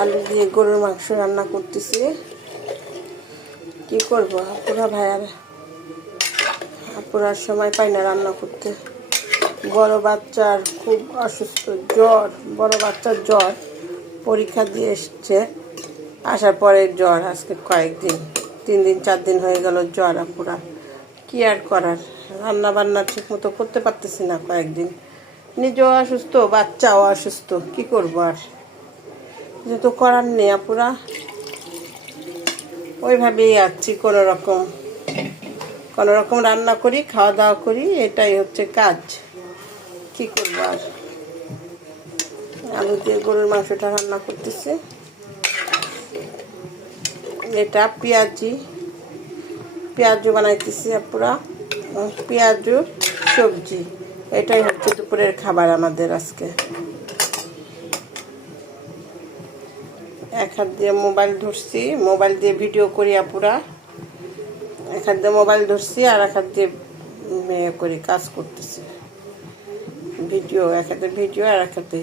আলু দিয়ে গরুর মাংস রান্না করতেছি। কি করব, আপুরার সময় পাই না রান্না করতে। বড় বাচ্চার খুব অসুস্থ, জ্বর, বড় বাচ্চার জ্বর, পরীক্ষা দিয়ে এসছে, আসার পরে জ্বর। আজকে কয়েকদিন, 3 দিন 4 দিন হয়ে গেল জ্বর। আপুরা কি আর করার, রান্না বান্না ঠিক মতো করতে পারতেছি না কয়েকদিন। নিজেও অসুস্থ, বাচ্চাও অসুস্থ, কি করবো আর, যেহেতু করার নেই আপুরা, ওইভাবেই আছি। কোনো রকম রান্না করি, খাওয়া দাওয়া করি, এটাই হচ্ছে কাজ। কি করবো আর। আলু দিয়ে গরুর মাংসটা রান্না করতেছি। এটা পেঁয়াজু বানাইতেছি আপুরা, পেঁয়াজু সবজি। এটাই হচ্ছে দুপুরের খাবার আমাদের আজকে। এক হাত দিয়ে মোবাইল ধরছি, মোবাইল দিয়ে ভিডিও করি আপুরা। এক হাত দিয়ে মোবাইল ধরছি আর এক হাত দিয়ে করি, কাজ করতেছি। ভিডিও, এক হাতে ভিডিও আর এক হাতে